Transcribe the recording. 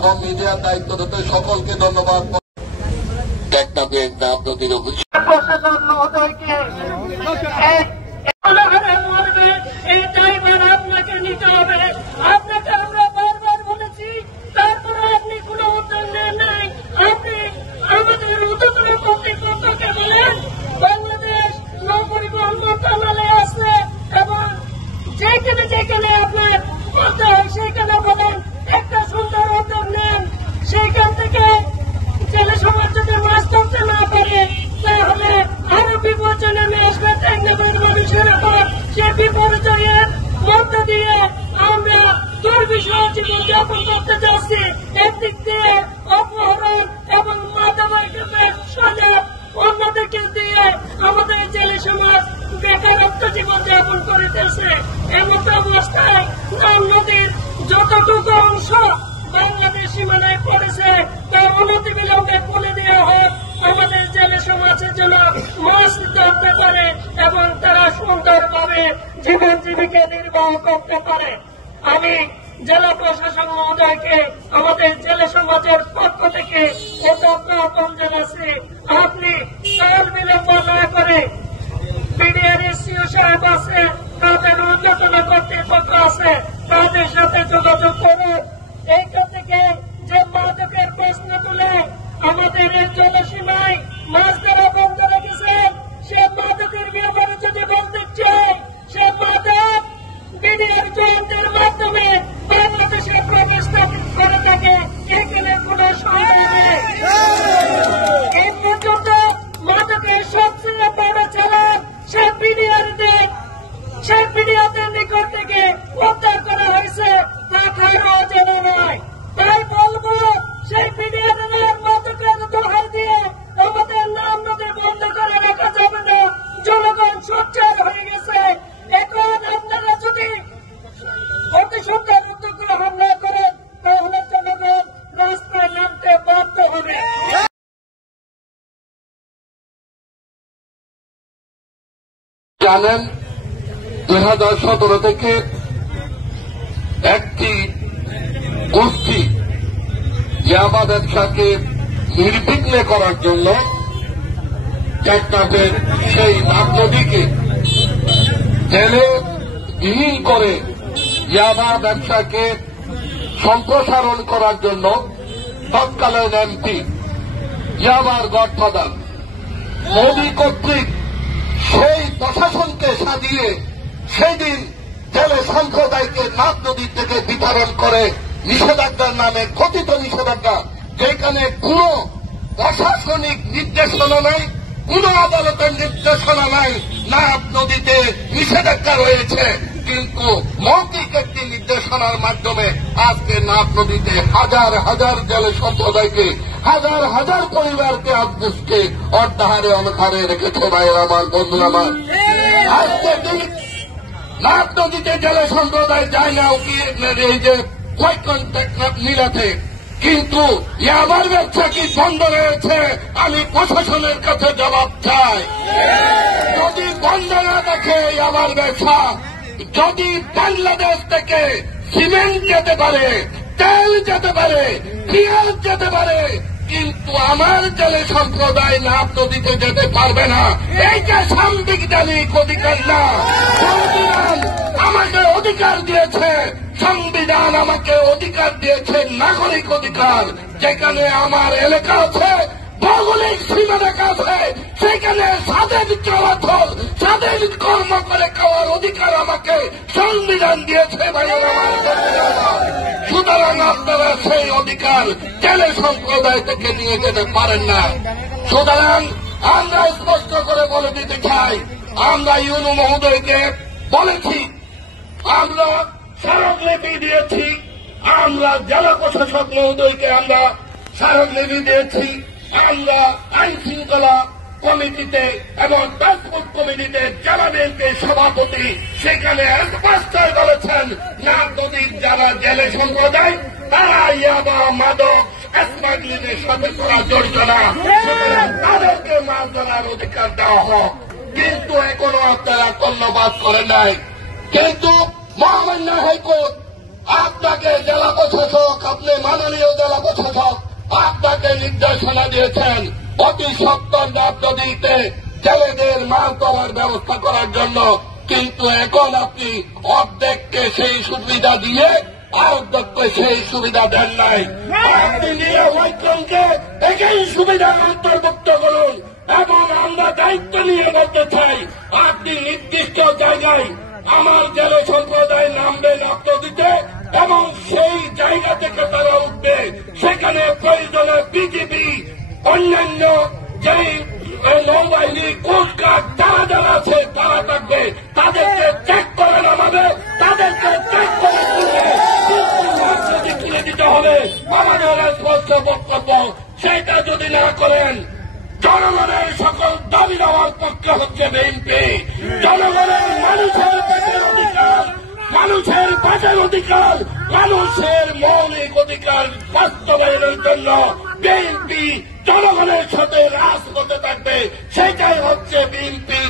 এবং মিডিয়ার দায়িত্বরত সকলকে ধন্যবাদ। প্রশাসন মহোদয়কে এই দায়ভার আপনাকে নিতে হবে। আপনাকে আমরা বারবার বলেছি, তারপরে আপনি কোনো উদ্যোগ নেন নাই। আপনি আমাদের উদ্যোতন কর্তৃপক্ষকে বলেন বাংলাদেশ নৌ পরিবহন মন্ত্রণালয়ে আছে এবং যেখানে যেখানে আপনার করতে হয় সেখানে বলেন একটা সুন্দর উদ্যোগ নেন। সেইখান থেকে জেলে সমাজ যদি মাছ ধরতে না পারে তাহলে আরো বিপর্যয় নেমে আসবে টেকনাফের মানুষের উপর। সে বিপর্যয়ের মধ্য দিয়ে আমরা দুর্বিষহ জীবন যাপন করতে যাচ্ছি। একদিক দিয়ে অপহরণ এবং মাদকের সাজা, অন্যদিকে দিয়ে আমাদের জেলে সমাজ বেকারত্ব জীবন যাপন করিতেছে। এমত অবস্থায় নাম নদীর যতটুকু অংশ বাংলাদেশ সীমানায় পড়েছে তা অনতিবিলম্বে খুলে দেওয়া হোক, আমাদের জেলে সমাজের জন্য মাছ ধরতে পারে এবং তারা সুন্দরভাবে জীবন জীবিকা নির্বাহ করতে পারে। আমি জেলা প্রশাসন মহোদয়কে আমাদের জেলে সমাজের পক্ষ থেকে অভিনন্দন জানাচ্ছি। আপনি কাল বিলম্ব না করে বিডিআর এসিও সাহেব আছে, তাদের উন্নতন কর্তৃপক্ষ আছে, তাদের সাথে যোগাযোগ করুন। এইখান থেকে যে মাদকের প্রশ্ন তুলে আমাদের এই জলসীমায় মাছ ধরা বন্ধ রেখেছেন, সে মাদকের ব্যাপারে যদি বলতে চাই, সে মাদক বিডিআর জয়ন্তের মাধ্যমে বাংলাদেশে প্রবেশ করে থাকে, এখানে কোন সন্দেহ নেই। এই পর্যন্ত মাদকের সবচেয়ে বড় চালান সে বিডিআরদের নিকট থেকে উদ্ধার করা হয়েছে, তা কারো অজানা নয়। তাই বলবো সেই বিডিআরের মাদকের দোহাই দিয়ে আমাদের নাম নদী বন্ধ করে রাখা যাবে না। জনগণ সোচ্চার হয়ে গেছে। এখন আপনারা যদি অতি সত্তর উদ্যোগ গ্রহণ না করেন তাহলে জনগণ রাস্তায় নামতে বাধ্য হবে। জানেন 2017 থেকে একটি গোষ্ঠী ইয়াবা ব্যবসাকে নির্বিঘ্নে করার জন্য টেকনাফের সেই নাগ নদীকে জেলে বিলীন করে ইয়াবা ব্যবসাকে সম্প্রসারণ করার জন্য তৎকালীন এমপি ইয়াবার গডফাদার মোদি কর্তৃক সেই প্রশাসনকে সাজিয়ে সেদিন জেলে সম্প্রদায়কে নাগ নদী থেকে বিতরণ করে নিষেধাজ্ঞার নামে কথিত নিষেধাজ্ঞা, যেখানে কোন প্রশাসনিক নির্দেশনা নাই, কোন আদালতের নির্দেশনা নাই। নাগ নদীতে নিষেধাজ্ঞা রয়েছে, কিন্তু মৌখিক একটি নির্দেশনার মাধ্যমে আজকে নাগ নদীতে হাজার হাজার জেলে সম্প্রদায়কে, হাজার হাজার পরিবারকে আজকে অর্ধাহারে অনহারে রেখেছে। ভাইয়ের আমার, বন্ধুরা আমার, আজকে নাগ নদীতে জেলে সম্প্রদায় যায় না এই যে নীলাতে, কিন্তু ইয়াবার ব্যবসা কি বন্ধ রয়েছে? আমি প্রশাসনের কাছে জবাব চাই। যদি বন্ধ না দেখে ইয়াবার ব্যবসা, যদি বাংলাদেশ থেকে সিমেন্ট যেতে পারে, তেল যেতে পারে, পেঁয়াজ যেতে পারে, কিন্তু আমার জেলে সম্প্রদায় নাগ নদীতে যেতে পারবে না। এইটা সাংবিধানিক অধিকার না। সংবিধান আমাকে অধিকার দিয়েছে, সংবিধান আমাকে অধিকার দিয়েছে নাগরিক অধিকার। যেখানে আমার এলাকা আছে, ভৌগোলিক সীমারেখা আছে, সেখানে স্বাধীন চলাচল, স্বাধীন কর্ম করে খাওয়ার অধিকার আমাকে সংবিধান দিয়েছে। সুতরাং আপনারা সেই অধিকার জেলে সম্প্রদায় থেকে নিয়ে যেতে পারেন না। সুতরাং আমরা স্পষ্ট করে বলে দিতে চাই, আমরা ইউনু মহোদয়কে বলেছি, আমরা স্মারকলিপি দিয়েছি, আমরা জেলা প্রশাসক মহোদয়কে আমরা স্মারকলিপি দিয়েছি, আমরা আইন শৃঙ্খলা কমিটিতে এবং পাসপোর্ট কমিটিতে জেলা বিএনপির সভাপতি সেখানে স্পষ্ট বলেছেন, নাগ নদীর যারা জেলে সম্প্রদায় তারা ইয়াবা মাদক স্মাগলিংয়ের সাথে করা জড়িত না, তাদেরকে মাছ ধরার অধিকার দেওয়া হোক। কিন্তু এখনো আপনারা কর্ণপাত করেন নাই। কিন্তু মহামান্য হাইকোর্ট আপনাকে জেলা প্রশাসক, আপনি মাননীয় জেলা প্রশাসক আপনাকে নির্দেশনা দিয়েছেন অতি সত্তর নদীতে জেলেদের মাছ ধরার ব্যবস্থা করার জন্য, কিন্তু এখন আপনি অর্ধেককে সেই সুবিধা দিয়ে অর্ধেককে সেই সুবিধা দেন নাই। আপনি নিয়ে ওয়াইক্রমকে একই সুবিধার অন্তর্ভুক্ত করুন এবং আমরা দায়িত্ব নিয়ে বলতে চাই আপনি নির্দিষ্ট জায়গায় আমার জেলে সম্প্রদায় নামবে নদীতে এবং সেই জায়গা থেকে তারা উঠবে, সেখানে প্রয়োজনে বিজেপি অন্যান্য যেই নৌবাহিনী কোস্টগার্ড যারা যারা আছে তারা থাকবে, তাদেরকে চেক করে নামাবে, তাদেরকে চেক করে তুলে দিতে হবে। আমাদের স্পষ্ট বক্তব্য, সেটা যদি না করেন জনগণের সকল দাবি দেওয়ার পক্ষে হচ্ছে বিএনপি। জনগণের মানুষের পেটের অধিকার, মানুষের বাঁচার অধিকার, মানুষের মৌলিক অধিকার বাস্তবায়নের জন্য বিএনপি জনগণের সাথে রাজপথে থাকবে, সেটাই হচ্ছে বিএনপি।